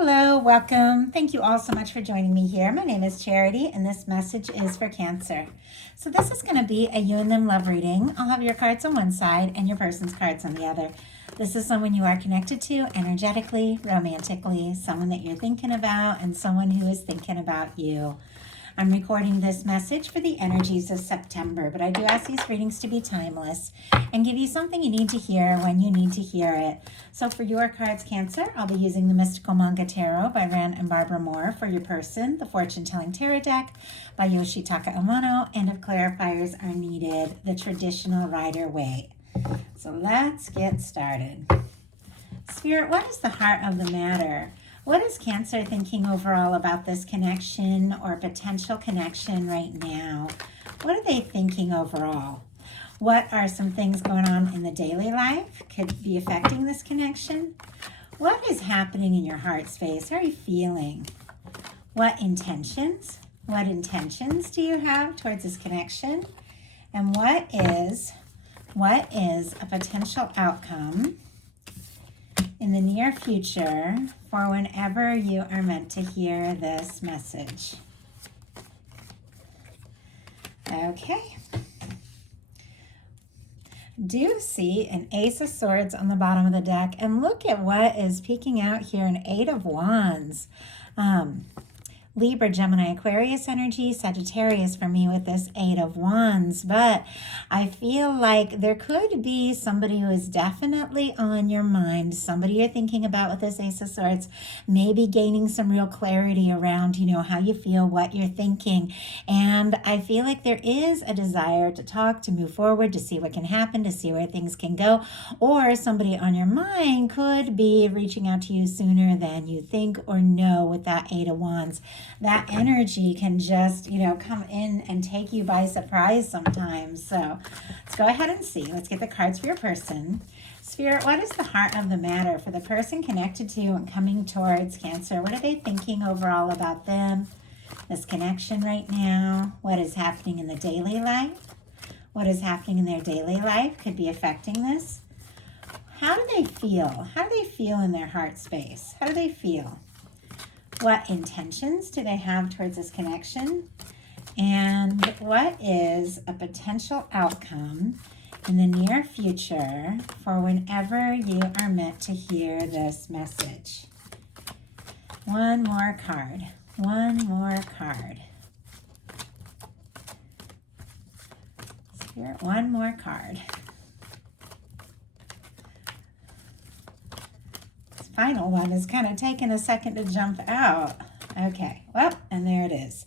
Hello, welcome. Thank you all so much for joining me here. My name is Charity, and this message is for Cancer. So this is going to be a you and them love reading. I'll have your cards on one side and your person's cards on the other. This is someone you are connected to energetically, romantically, someone that you're thinking about, and someone who is thinking about you. I'm recording this message for the energies of September, but I do ask these readings to be timeless and give you something you need to hear when you need to hear it. So for your cards, Cancer, I'll be using the Mystical Manga Tarot by Rand and Barbara Moore. For your person, the Fortune Telling Tarot deck by Yoshitaka Amano, and if clarifiers are needed, the traditional Rider-Waite. So let's get started. Spirit, what is the heart of the matter? What is Cancer thinking overall about this connection or potential connection right now? What are they thinking overall? What are some things going on in the daily life could be affecting this connection? What is happening in your heart space? How are you feeling? What intentions do you have towards this connection? And what is a potential outcome in the near future for whenever you are meant to hear this message? Okay. Do see an Ace of Swords on the bottom of the deck, and look at what is peeking out here, an Eight of Wands. Libra, Gemini, Aquarius energy, Sagittarius for me with this Eight of Wands. But I feel like there could be somebody who is definitely on your mind, somebody you're thinking about with this Ace of Swords, maybe gaining some real clarity around, how you feel, what you're thinking. And I feel like there is a desire to talk, to move forward, to see what can happen, to see where things can go. Or somebody on your mind could be reaching out to you sooner than you think or know with that Eight of Wands. That energy can just, come in and take you by surprise sometimes. So let's go ahead and see. Let's get the cards for your person. Spirit, what is the heart of the matter for the person connected to and coming towards Cancer? What are they thinking overall about them, this connection right now? What is happening in the daily life? What is happening in their daily life could be affecting this. How do they feel? How do they feel in their heart space? How do they feel? What intentions do they have towards this connection? And what is a potential outcome in the near future for whenever you are meant to hear this message? One more card. One more card. Spirit, one more card. Final one is kind of taking a second to jump out. Okay, well, and there it is.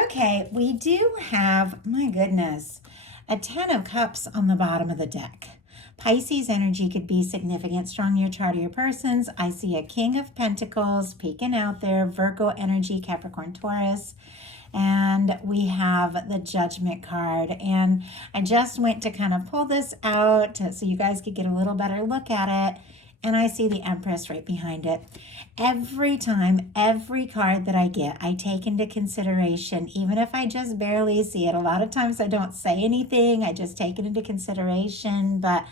Okay, we do have, my goodness, a 10 of Cups on the bottom of the deck. Pisces energy could be significant, strong in your chart of your persons. I see a King of Pentacles peeking out there, Virgo energy, Capricorn, Taurus. And we have the Judgment card. And I just went to kind of pull this out so you guys could get a little better look at it. And I see the Empress right behind it. Every time, every card that I get, I take into consideration, even if I just barely see it. A lot of times I don't say anything, I just take it into consideration, but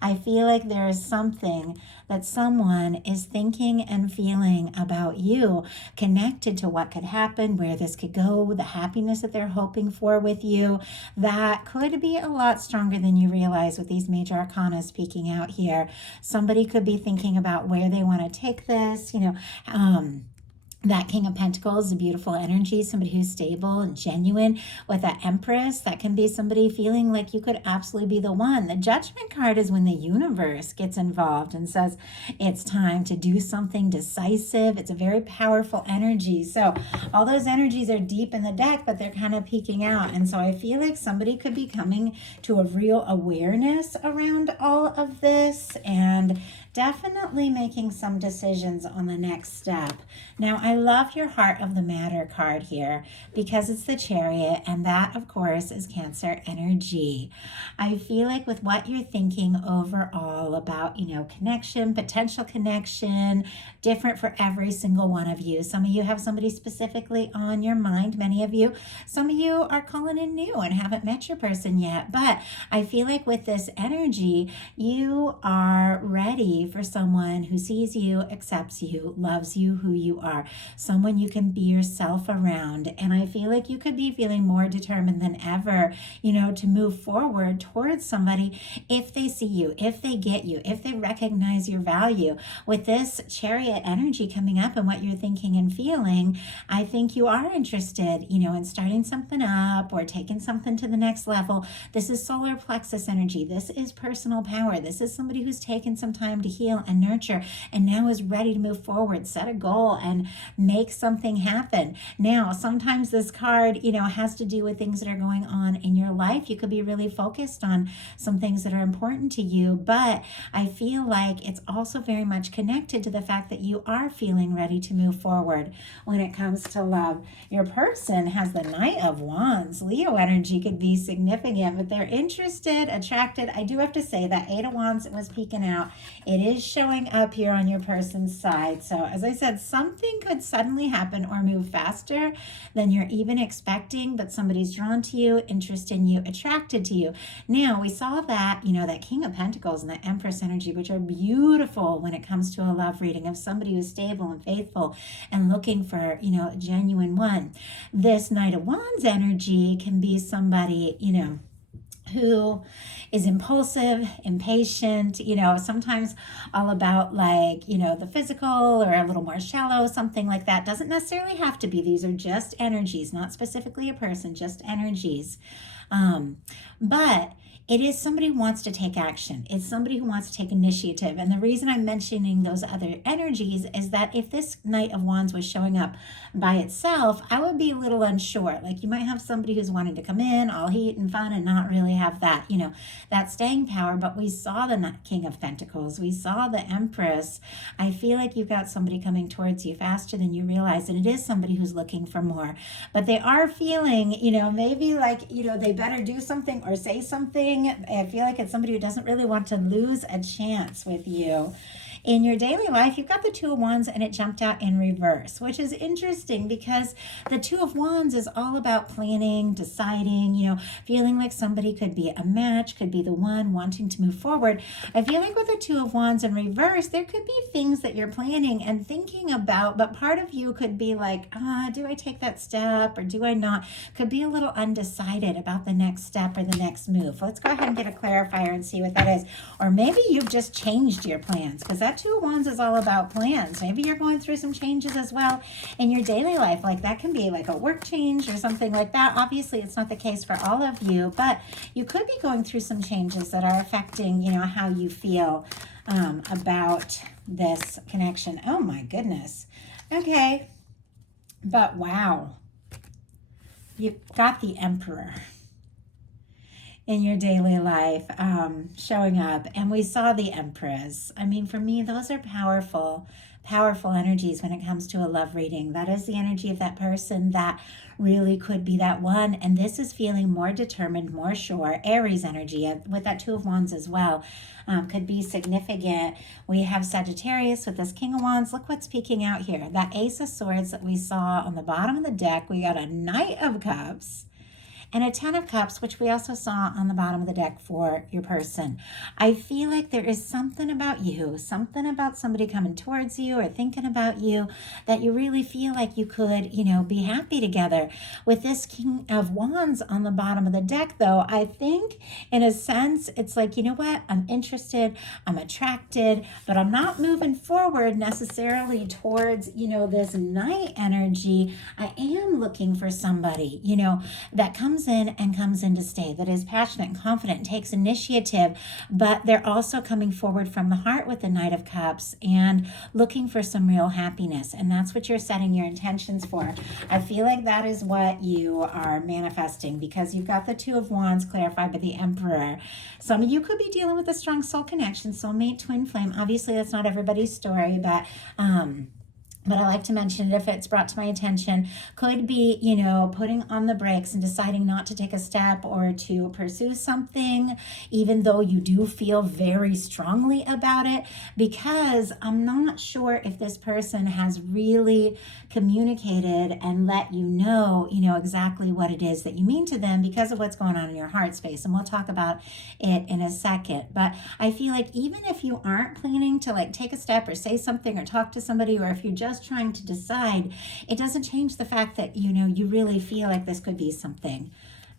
I feel like there is something that someone is thinking and feeling about you, connected to what could happen, where this could go, the happiness that they're hoping for with you, that could be a lot stronger than you realize with these major arcana speaking out here. Somebody could be thinking about where they want to take this, that King of Pentacles, a beautiful energy, somebody who's stable and genuine. With that Empress, that can be somebody feeling like you could absolutely be the one. The Judgment card is when the universe gets involved and says it's time to do something decisive. It's a very powerful energy. So all those energies are deep in the deck, but they're kind of peeking out. And so I feel like somebody could be coming to a real awareness around all of this and definitely making some decisions on the next step. Now, I love your Heart of the Matter card here because it's the Chariot, and that, of course, is Cancer energy. I feel like with what you're thinking overall about, connection, potential connection, different for every single one of you. Some of you have somebody specifically on your mind, many of you. Some of you are calling in new and haven't met your person yet, but I feel like with this energy, you are ready for someone who sees you, accepts you, loves you, who you are, someone you can be yourself around. And I feel like you could be feeling more determined than ever, to move forward towards somebody if they see you, if they get you, if they recognize your value. With this Chariot energy coming up and what you're thinking and feeling, I think you are interested, in starting something up or taking something to the next level. This is solar plexus energy. This is personal power. This is somebody who's taken some time to heal and nurture and now is ready to move forward, set a goal and make something happen. Now, sometimes this card, has to do with things that are going on in your life. You could be really focused on some things that are important to you, but I feel like it's also very much connected to the fact that you are feeling ready to move forward when it comes to love. Your person has the Knight of Wands. Leo energy could be significant, but they're interested, attracted. I do have to say that Eight of Wands was peeking out. It is showing up here on your person's side. So as I said, something could suddenly happen or move faster than you're even expecting, but somebody's drawn to you, interested in you, attracted to you. Now, we saw that, that King of Pentacles and the Empress energy, which are beautiful when it comes to a love reading of somebody who's stable and faithful and looking for, a genuine one. This Knight of Wands energy can be somebody, who is impulsive, impatient, sometimes all about the physical or a little more shallow, something like that. Doesn't necessarily have to be. These are just energies, not specifically a person, just energies. But it is somebody who wants to take action. It's somebody who wants to take initiative. And the reason I'm mentioning those other energies is that if this Knight of Wands was showing up by itself, I would be a little unsure. Like you might have somebody who's wanting to come in all heat and fun and not really have that, that staying power. But we saw the King of Pentacles. We saw the Empress. I feel like you've got somebody coming towards you faster than you realize. And it is somebody who's looking for more. But they are feeling, maybe they better do something or say something. I feel like it's somebody who doesn't really want to lose a chance with you. In your daily life, you've got the Two of Wands and it jumped out in reverse, which is interesting because the Two of Wands is all about planning, deciding, feeling like somebody could be a match, could be the one wanting to move forward. I feel like with the Two of Wands in reverse, there could be things that you're planning and thinking about, but part of you could be like, do I take that step or do I not? Could be a little undecided about the next step or the next move. Let's go ahead and get a clarifier and see what that is. Or maybe you've just changed your plans because that Two of Wands is all about plans. Maybe you're going through some changes as well in your daily life. Like that can be like a work change or something like that. Obviously, it's not the case for all of you, but you could be going through some changes that are affecting, how you feel about this connection. Oh my goodness. Okay. But wow. You've got the Emperor in your daily life showing up, and we saw the Empress. I mean, for me, those are powerful energies when it comes to a love reading. That is the energy of that person that really could be that one, and this is feeling more determined, more sure. Aries energy with that Two of Wands as well could be significant. We have Sagittarius with this King of Wands. Look what's peeking out here. That Ace of Swords that we saw on the bottom of the deck. We got a Knight of Cups and a Ten of Cups, which we also saw on the bottom of the deck for your person. I feel like there is something about you, something about somebody coming towards you or thinking about you that you really feel like you could, be happy together. With this King of Wands on the bottom of the deck, though, I think in a sense, it's like, you know what? I'm interested, I'm attracted, but I'm not moving forward necessarily towards, this Knight energy. I am looking for somebody, that comes in and comes in to stay, that is passionate and confident and takes initiative, but they're also coming forward from the heart with the Knight of Cups and looking for some real happiness. And that's what you're setting your intentions for. I feel like that is what you are manifesting because you've got the Two of Wands clarified by the Emperor. Some of you could be dealing with a strong soul connection, soulmate, twin flame. Obviously, that's not everybody's story, but but I like to mention it if it's brought to my attention, could be, putting on the brakes and deciding not to take a step or to pursue something, even though you do feel very strongly about it, because I'm not sure if this person has really communicated and let exactly what it is that you mean to them because of what's going on in your heart space. And we'll talk about it in a second. But I feel like even if you aren't planning to take a step or say something or talk to somebody, or if you're just trying to decide, it doesn't change the fact that you really feel like this could be something.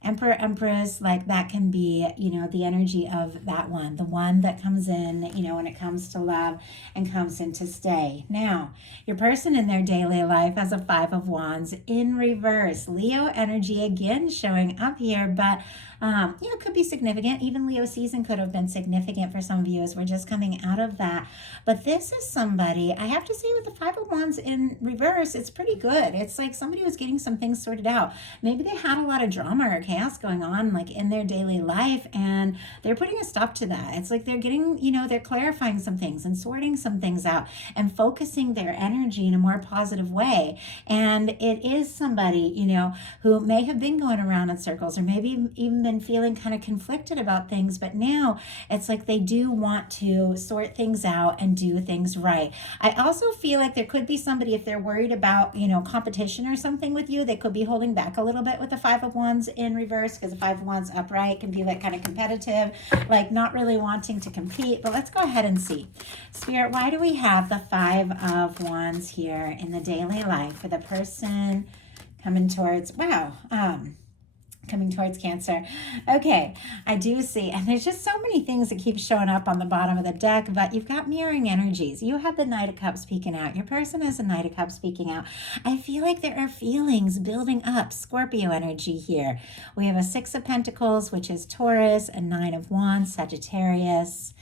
Emperor, Empress, that can be, the energy of that one, the one that comes in, when it comes to love and comes in to stay. Now, your person in their daily life has a Five of Wands in reverse. Leo energy again showing up here, but could be significant. Even Leo season could have been significant for some of you as we're just coming out of that. But this is somebody, I have to say, with the Five of Wands in reverse, it's pretty good. It's like somebody who's getting some things sorted out. Maybe they had a lot of drama or chaos going on in their daily life, and they're putting a stop to that. It's like they're getting, they're clarifying some things and sorting some things out and focusing their energy in a more positive way. And it is somebody, who may have been going around in circles, or maybe even been feeling kind of conflicted about things, but now it's like they do want to sort things out and do things right. I also feel like there could be somebody, if they're worried about, competition or something with you, they could be holding back a little bit with the Five of Wands in reverse, because the Five of Wands upright can be kind of competitive, not really wanting to compete. But let's go ahead and see. Spirit, why do we have the Five of Wands here in the daily life for the person coming towards, coming towards Cancer? Okay, I do see, and there's just so many things that keep showing up on the bottom of the deck, but you've got mirroring energies. You have the Knight of Cups speaking out. Your person has a Knight of Cups speaking out. I feel like there are feelings building up. Scorpio energy here. We have a Six of Pentacles, which is Taurus, a Nine of Wands, Sagittarius.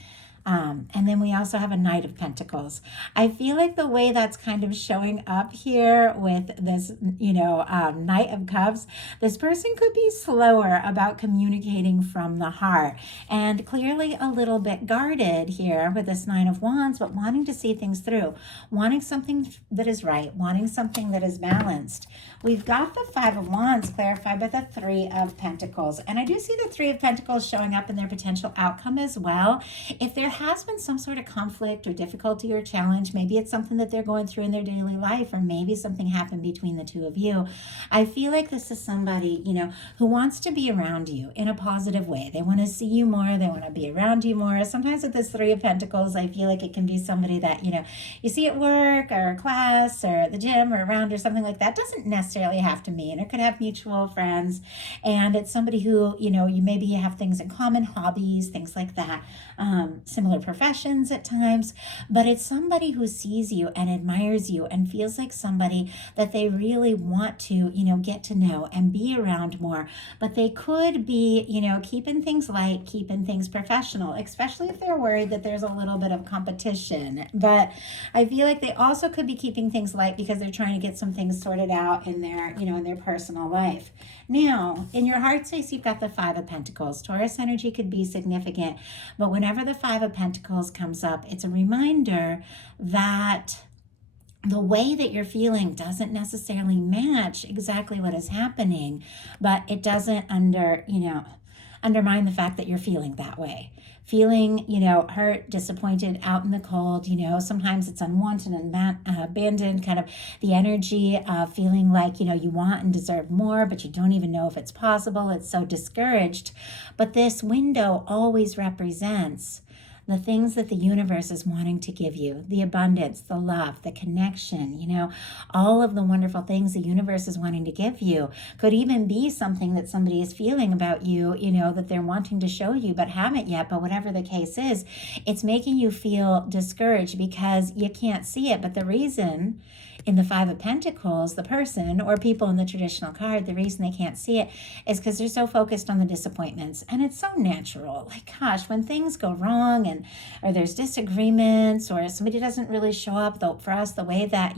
And then we also have a Knight of Pentacles. I feel like the way that's kind of showing up here with this, Knight of Cups, this person could be slower about communicating from the heart and clearly a little bit guarded here with this Nine of Wands, but wanting to see things through, wanting something that is right, wanting something that is balanced. We've got the Five of Wands clarified by the Three of Pentacles. And I do see the Three of Pentacles showing up in their potential outcome as well. If there has been some sort of conflict or difficulty or challenge, maybe it's something that they're going through in their daily life, or maybe something happened between the two of you. I feel like this is somebody, who wants to be around you in a positive way. They want to see you more. They want to be around you more. Sometimes with this Three of Pentacles, I feel like it can be somebody that, you see at work or class or the gym or around or something like that. Doesn't necessarily have to mean, it could have mutual friends. And it's somebody who, you maybe have things in common, hobbies, things like that. Similar professions at times, but it's somebody who sees you and admires you and feels like somebody that they really want to, get to know and be around more. But they could be, keeping things light, keeping things professional, especially if they're worried that there's a little bit of competition. But I feel like they also could be keeping things light because they're trying to get some things sorted out in their, in their personal life. Now, in your heart space, you've got the Five of Pentacles. Taurus energy could be significant, but whenever the Five of Pentacles comes up, it's a reminder that the way that you're feeling doesn't necessarily match exactly what is happening, but it doesn't undermine the fact that you're feeling that way. Feeling, hurt, disappointed, out in the cold, sometimes it's unwanted and abandoned, kind of the energy of feeling like, you want and deserve more, but you don't even know if it's possible. It's so discouraged. But this window always represents the things that the universe is wanting to give you, the abundance, the love, the connection, all of the wonderful things the universe is wanting to give you. Could even be something that somebody is feeling about you, that they're wanting to show you but haven't yet. But whatever the case is, it's making you feel discouraged because you can't see it. But the reason in the Five of Pentacles, the person or people in the traditional card, the reason they can't see it is because they're so focused on the disappointments. And it's so natural. Gosh, when things go wrong and and or there's disagreements, or somebody doesn't really show up for us the way that,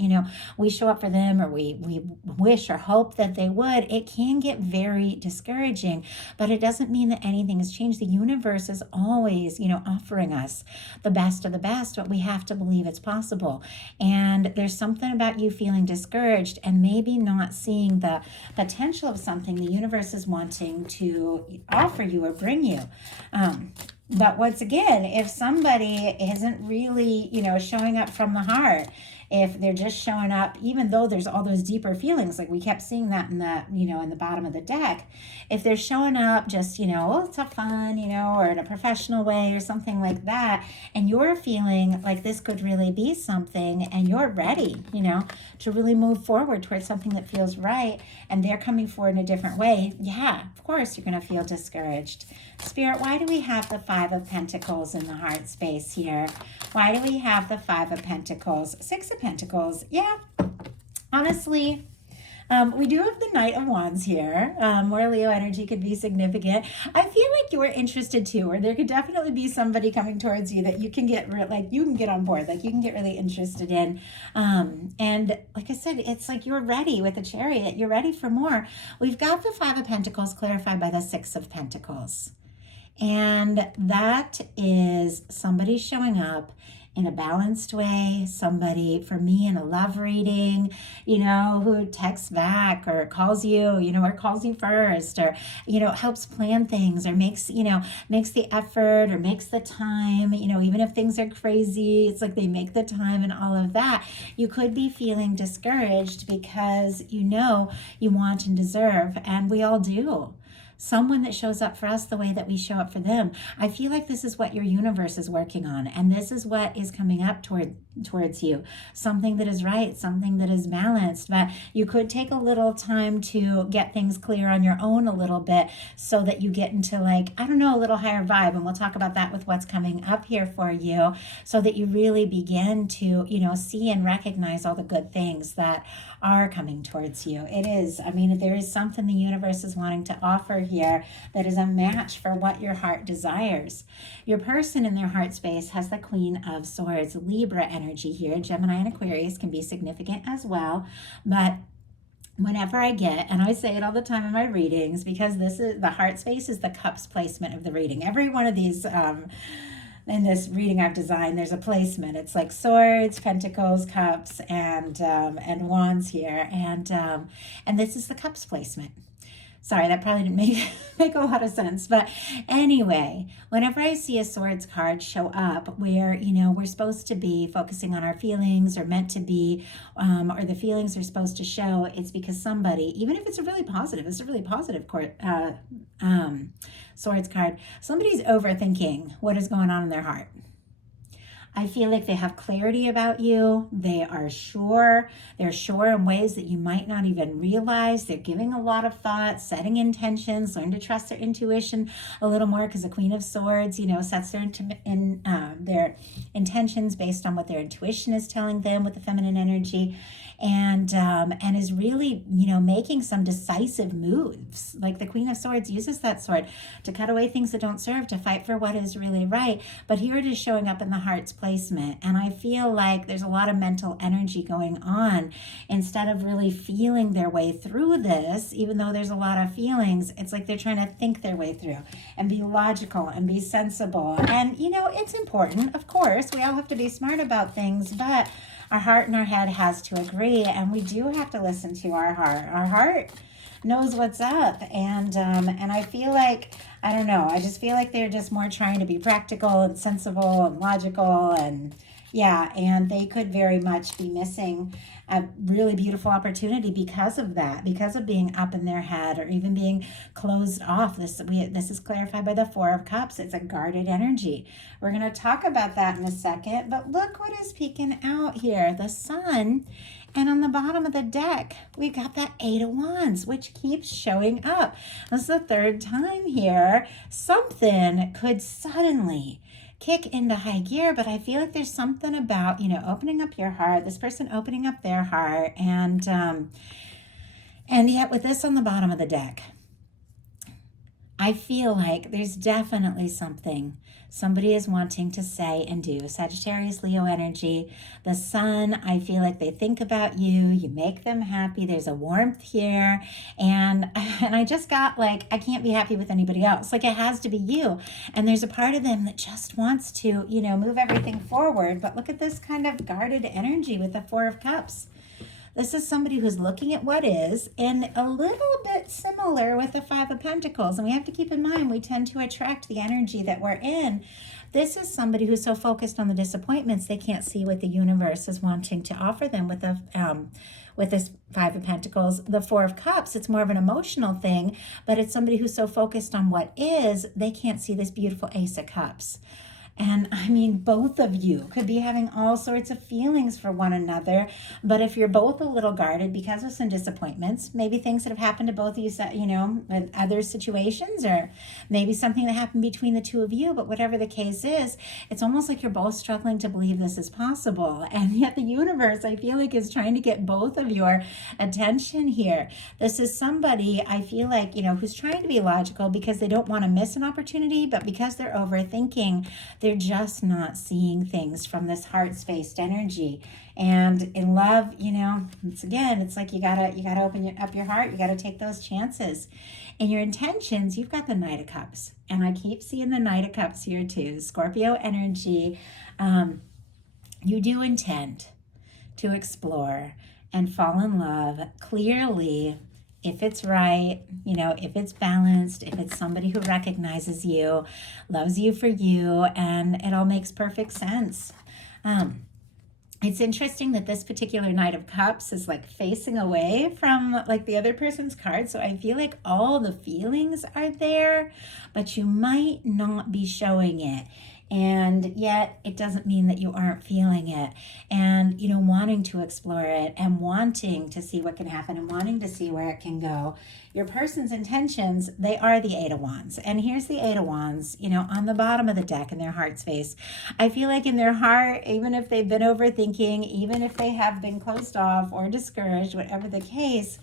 we show up for them, or we wish or hope that they would, it can get very discouraging. But it doesn't mean that anything has changed. The universe is always, offering us the best of the best, but we have to believe it's possible. And there's something about you feeling discouraged and maybe not seeing the potential of something the universe is wanting to offer you or bring you. But once again, if somebody isn't really, showing up from the heart, if they're just showing up, even though there's all those deeper feelings, like we kept seeing that in the, in the bottom of the deck, if they're showing up just, it's a fun, or in a professional way or something like that, and you're feeling like this could really be something, and you're ready, to really move forward towards something that feels right, and they're coming forward in a different way, yeah, of course you're going to feel discouraged. Spirit, why do we have the Five of Pentacles in the heart space here? Why do we have the Five of Pentacles? Six of Pentacles. Yeah, honestly, we do have the Knight of Wands here, where Leo energy could be significant. I feel like you're interested too, or there could definitely be somebody coming towards you that you can get you can get on board, like you can get really interested in. And like I said, it's like you're ready with the Chariot. You're ready for more. We've got the Five of Pentacles clarified by the Six of Pentacles. And that is somebody showing up in a balanced way, somebody, for me, in a love reading, who texts back or calls you, or calls you first, or, helps plan things, or makes the effort, or makes the time, even if things are crazy, it's like they make the time and all of that. You could be feeling discouraged because you want and deserve, and we all do. Someone that shows up for us the way that we show up for them. I feel like this is what your universe is working on, and this is what is coming up towards you. Something that is right, something that is balanced, but you could take a little time to get things clear on your own a little bit so that you get into a little higher vibe, and we'll talk about that with what's coming up here for you, so that you really begin to, see and recognize all the good things that are coming towards you. There is something the universe is wanting to offer here that is a match for what your heart desires. Your person in their heart space has the Queen of Swords, Libra energy here. Gemini and Aquarius can be significant as well, but whenever I get, and I say it all the time in my readings, because this is the heart space is the cups placement of the reading. Every one of these in this reading I've designed, there's a placement. It's like swords, pentacles, cups, and wands here, and this is the cups placement. Sorry, that probably didn't make a lot of sense. But anyway, whenever I see a swords card show up where, we're supposed to be focusing on our feelings, or meant to be, or the feelings are supposed to show, it's because somebody, even if it's a really positive swords card, somebody's overthinking what is going on in their heart. I feel like they have clarity about you. They are sure. They're sure in ways that you might not even realize. They're giving a lot of thought, setting intentions, learn to trust their intuition a little more, because the Queen of Swords, sets their intentions based on what their intuition is telling them with the feminine energy, and is really, making some decisive moves. Like the Queen of Swords uses that sword to cut away things that don't serve, to fight for what is really right. But here it is showing up in the heart's placement. And I feel like there's a lot of mental energy going on. Instead of really feeling their way through this, even though there's a lot of feelings, it's like they're trying to think their way through and be logical and be sensible. And, it's important. Of course, we all have to be smart about things, but our heart and our head has to agree, and we do have to listen to our heart. Our heart knows what's up, and I feel like, I don't know, I just feel like they're just more trying to be practical and sensible and logical, and they could very much be missing a really beautiful opportunity because of that, because of being up in their head, or even being closed off. This is clarified by the Four of Cups. It's a guarded energy. We're going to talk about that in a second, but look what is peeking out here. The Sun, and on the bottom of the deck, we got that Eight of Wands, which keeps showing up. This is the third time here. Something could suddenly kick into high gear, but I feel like there's something about, opening up your heart, this person opening up their heart, and yet with this on the bottom of the deck, I feel like there's definitely something somebody is wanting to say and do. Sagittarius, Leo energy. The sun, I feel like they think about you. You make them happy. There's a warmth here. And I just got like, I can't be happy with anybody else. Like it has to be you. And there's a part of them that just wants to, move everything forward. But look at this kind of guarded energy with the Four of Cups. This is somebody who's looking at what is, and a little bit similar with the Five of Pentacles. And we have to keep in mind, we tend to attract the energy that we're in. This is somebody who's so focused on the disappointments, they can't see what the universe is wanting to offer them with this Five of Pentacles. The Four of Cups, it's more of an emotional thing, but it's somebody who's so focused on what is, they can't see this beautiful Ace of Cups. And I mean, both of you could be having all sorts of feelings for one another. But if you're both a little guarded because of some disappointments, maybe things that have happened to both of you, in other situations, or maybe something that happened between the two of you. But whatever the case is, it's almost like you're both struggling to believe this is possible. And yet the universe, I feel like, is trying to get both of your attention here. This is somebody, I feel like, who's trying to be logical because they don't want to miss an opportunity, but because they're overthinking, they're just not seeing things from this heart-spaced energy. And in love, it's like you gotta open up your heart. You gotta take those chances. In your intentions, you've got the Knight of Cups, and I keep seeing the Knight of Cups here too. Scorpio energy. You do intend to explore and fall in love clearly. If it's right, if it's balanced, if it's somebody who recognizes you, loves you for you, and it all makes perfect sense. It's interesting that this particular Knight of Cups is like facing away from like the other person's card. So I feel like all the feelings are there, but you might not be showing it. And yet it doesn't mean that you aren't feeling it and, wanting to explore it and wanting to see what can happen and wanting to see where it can go. Your person's intentions, they are the Eight of Wands. And here's the Eight of Wands, on the bottom of the deck in their heart space. I feel like in their heart, even if they've been overthinking, even if they have been closed off or discouraged, whatever the case,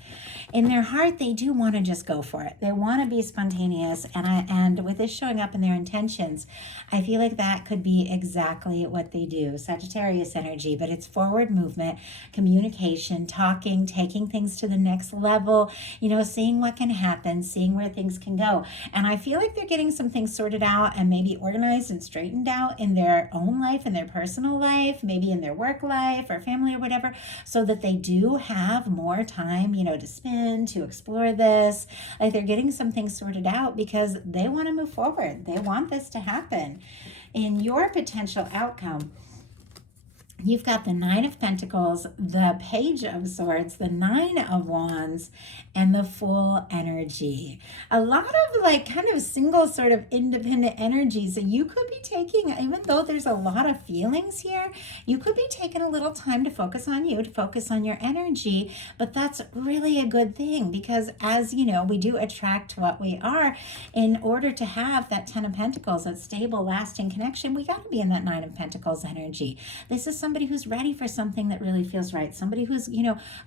in their heart, they do want to just go for it. They want to be spontaneous. And with this showing up in their intentions, I feel like that could be exactly what they do. Sagittarius energy, but it's forward movement, communication, talking, taking things to the next level, seeing what can happen, seeing where things can go. And I feel like they're getting some things sorted out and maybe organized and straightened out in their own life, in their personal life, maybe in their work life or family or whatever, so that they do have more time, to spend, to explore this. Like they're getting some things sorted out because they want to move forward. They want this to happen. In your potential outcome, you've got the Nine of Pentacles, the Page of Swords, the Nine of Wands, and the Full energy. A lot of like kind of single sort of independent energies that you could be taking, even though there's a lot of feelings here, you could be taking a little time to focus on you, to focus on your energy. But that's really a good thing because as we do attract what we are. In order to have that Ten of Pentacles, that stable, lasting connection, we got to be in that Nine of Pentacles energy. This is somebody who's ready for something that really feels right, somebody who's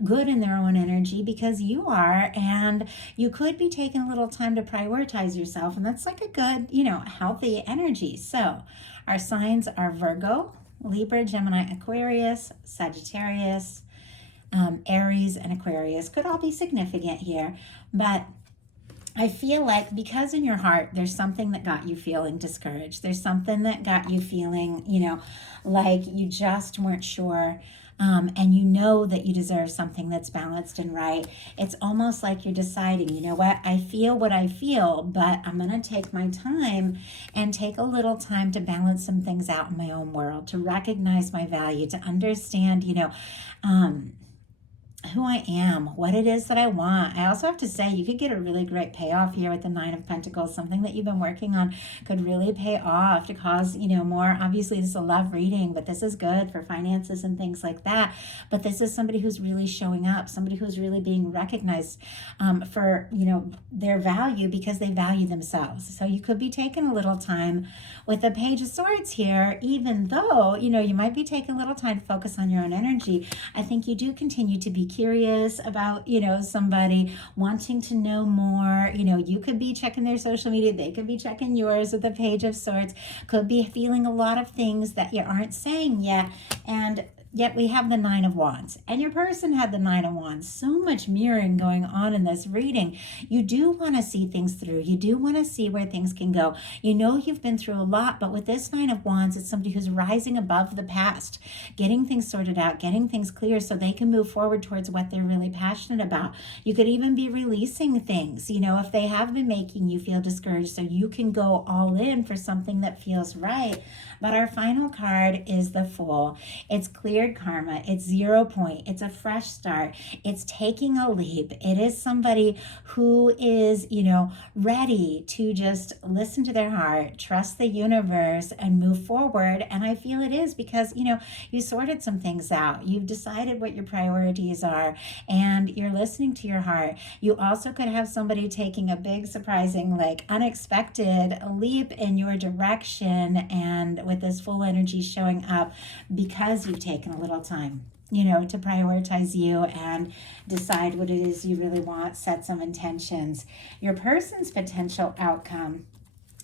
good in their own energy because you are, and you could be taking a little time to prioritize yourself, and that's like a good healthy energy. So our signs are Virgo, Libra, Gemini, Aquarius, Sagittarius, Aries, and Aquarius could all be significant here, but I feel like because in your heart, there's something that got you feeling discouraged. There's something that got you feeling, like you just weren't sure. And that you deserve something that's balanced and right. It's almost like you're deciding, what I feel, but I'm going to take my time and take a little time to balance some things out in my own world, to recognize my value, to understand, who I am, what it is that I want. I also have to say, you could get a really great payoff here with the Nine of Pentacles. Something that you've been working on could really pay off to cause, more. Obviously, this is a love reading, but this is good for finances and things like that. But this is somebody who's really showing up, somebody who's really being recognized for, their value because they value themselves. So you could be taking a little time with the Page of Swords here, even though, you might be taking a little time to focus on your own energy. I think you do continue to be curious curious about, somebody, wanting to know more. You could be checking their social media. They could be checking yours with the Page of Swords. Could be feeling a lot of things that you aren't saying yet. And yet we have the Nine of Wands, and your person had the Nine of Wands. So much mirroring going on in this reading. You do want to see things through. You do want to see where things can go. You've been through a lot, but with this Nine of Wands, it's somebody who's rising above the past, getting things sorted out, getting things clear so they can move forward towards what they're really passionate about. You could even be releasing things, if they have been making you feel discouraged, so you can go all in for something that feels right. But our final card is the Fool. It's cleared karma. It's 0 point. It's a fresh start. It's taking a leap. It is somebody who is, ready to just listen to their heart, trust the universe, and move forward. And I feel it is because, you sorted some things out. You've decided what your priorities are, and you're listening to your heart. You also could have somebody taking a big, surprising, unexpected leap in your direction, and with this full energy showing up because you've taken a little time, to prioritize you and decide what it is you really want, set some intentions. Your person's potential outcome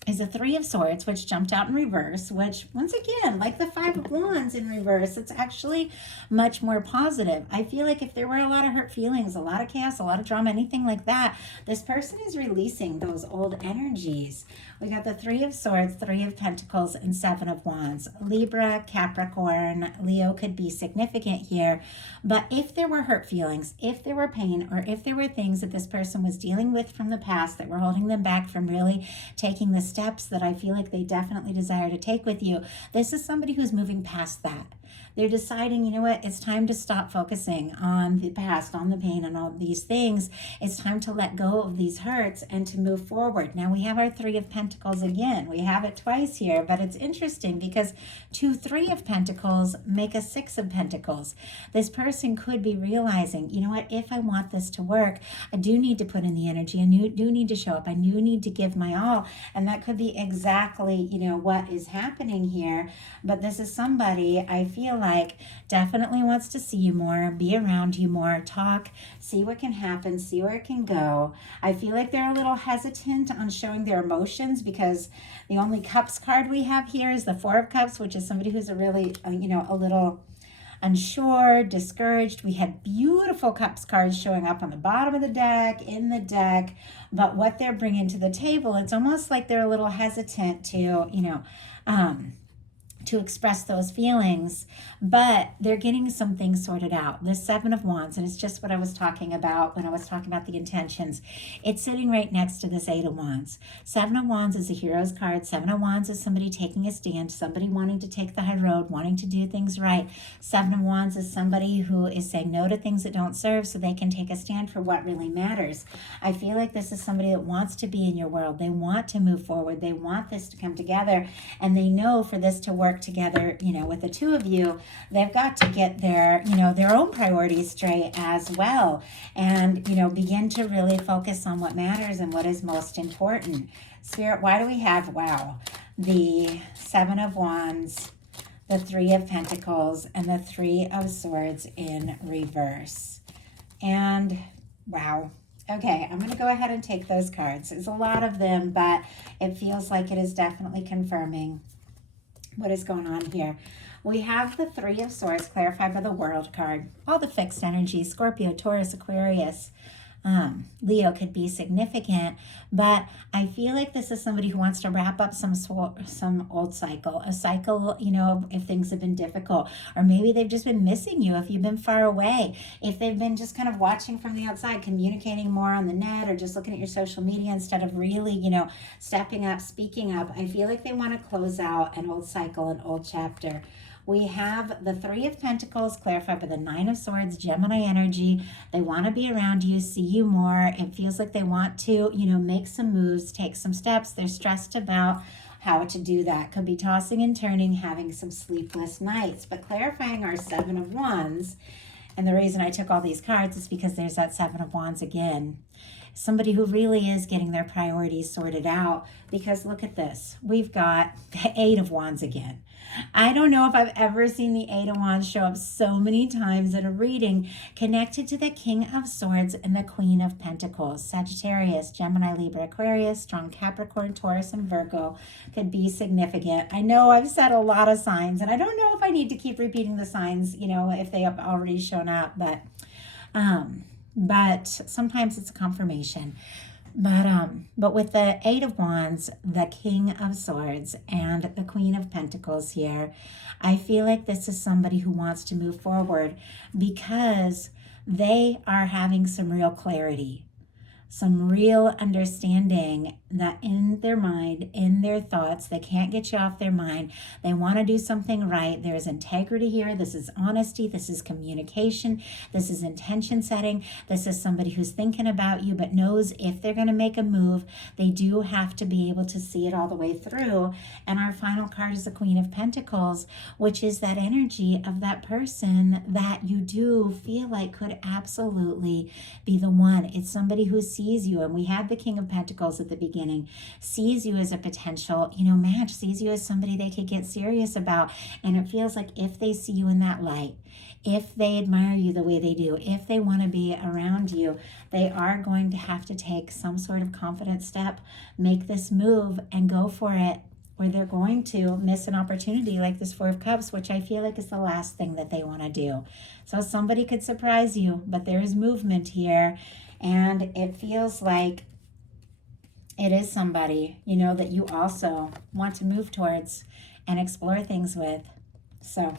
is a Three of Swords, which jumped out in reverse, which, once again, like the Five of Wands in reverse, it's actually much more positive. I feel like if there were a lot of hurt feelings, a lot of chaos, a lot of drama, anything like that, this person is releasing those old energies. We got the Three of Swords, Three of Pentacles, and Seven of Wands. Libra, Capricorn, Leo could be significant here. But if there were hurt feelings, if there were pain, or if there were things that this person was dealing with from the past that were holding them back from really taking the steps that I feel like they definitely desire to take with you, this is somebody who's moving past that. They're deciding, it's time to stop focusing on the past, on the pain, and all these things. It's time to let go of these hurts and to move forward. Now we have our Three of Pentacles again. We have it twice here, but it's interesting because 2 Three of Pentacles make a Six of Pentacles. This person could be realizing, if I want this to work, I do need to put in the energy. I do need to show up. I do need to give my all. And that could be exactly, what is happening here. But this is somebody I feel like definitely wants to see you more, be around you more, talk, see what can happen, see where it can go. I feel like they're a little hesitant on showing their emotions because the only Cups card we have here is the Four of Cups, which is somebody who's a really, a little unsure, discouraged. We had beautiful Cups cards showing up on the bottom of the deck, in the deck, but what they're bringing to the table, it's almost like they're a little hesitant to express those feelings, but they're getting some things sorted out. The Seven of Wands, and it's just what I was talking about when I was talking about the intentions. It's sitting right next to this Eight of Wands. Seven of Wands is a hero's card. Seven of Wands is somebody taking a stand, somebody wanting to take the high road, wanting to do things right. Seven of Wands is somebody who is saying no to things that don't serve so they can take a stand for what really matters. I feel like this is somebody that wants to be in your world. They want to move forward. They want this to come together, and they know for this to work together, with the two of you, they've got to get their own priorities straight as well, and, begin to really focus on what matters and what is most important. Spirit, why do we have, the Seven of Wands, the Three of Pentacles, and the Three of Swords in reverse? And, wow. Okay, I'm going to go ahead and take those cards. There's a lot of them, but it feels like it is definitely confirming what is going on here. We have the Three of Swords clarified by the World card. All the fixed energy, Scorpio, Taurus, Aquarius, Leo could be significant, but I feel like this is somebody who wants to wrap up some old cycle, a cycle, if things have been difficult, or maybe they've just been missing you if you've been far away, if they've been just kind of watching from the outside, communicating more on the net or just looking at your social media instead of really, stepping up, speaking up. I feel like they want to close out an old cycle, an old chapter. We have the Three of Pentacles clarified by the Nine of Swords, Gemini energy. They want to be around you, see you more. It feels like they want to, make some moves, take some steps. They're stressed about how to do that. Could be tossing and turning, having some sleepless nights. But clarifying our Seven of Wands, and the reason I took all these cards is because there's that Seven of Wands again. Somebody who really is getting their priorities sorted out, because look at this. We've got the Eight of Wands again. I don't know if I've ever seen the Eight of Wands show up so many times in a reading connected to the King of Swords and the Queen of Pentacles. Sagittarius, Gemini, Libra, Aquarius, strong Capricorn, Taurus, and Virgo could be significant. I know I've said a lot of signs, and I don't know if I need to keep repeating the signs, if they have already shown up, but sometimes it's a confirmation. But with the Eight of Wands, the King of Swords, and the Queen of Pentacles here, I feel like this is somebody who wants to move forward because they are having some real clarity, some real understanding that in their mind, in their thoughts, they can't get you off their mind. They want to do something right. There's integrity here. This is honesty. This is communication. This is intention setting. This is somebody who's thinking about you but knows if they're going to make a move, they do have to be able to see it all the way through. And our final card is the Queen of Pentacles, which is that energy of that person that you do feel like could absolutely be the one. It's somebody who sees you, and we had the King of Pentacles at the beginning, sees you as a potential, match, sees you as somebody they could get serious about. And it feels like if they see you in that light, if they admire you the way they do, if they want to be around you, they are going to have to take some sort of confident step, make this move and go for it, or they're going to miss an opportunity like this Four of Cups, which I feel like is the last thing that they want to do. So somebody could surprise you, but there is movement here. And it feels like it is somebody, that you also want to move towards and explore things with. So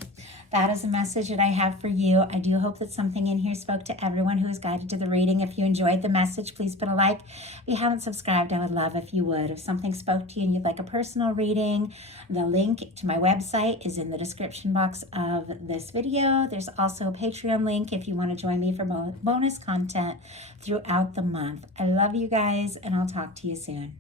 that is a message that I have for you. I do hope that something in here spoke to everyone who is guided to the reading. If you enjoyed the message, please put a like. If you haven't subscribed, I would love if you would. If something spoke to you and you'd like a personal reading, the link to my website is in the description box of this video. There's also a Patreon link if you want to join me for bonus content throughout the month. I love you guys, and I'll talk to you soon.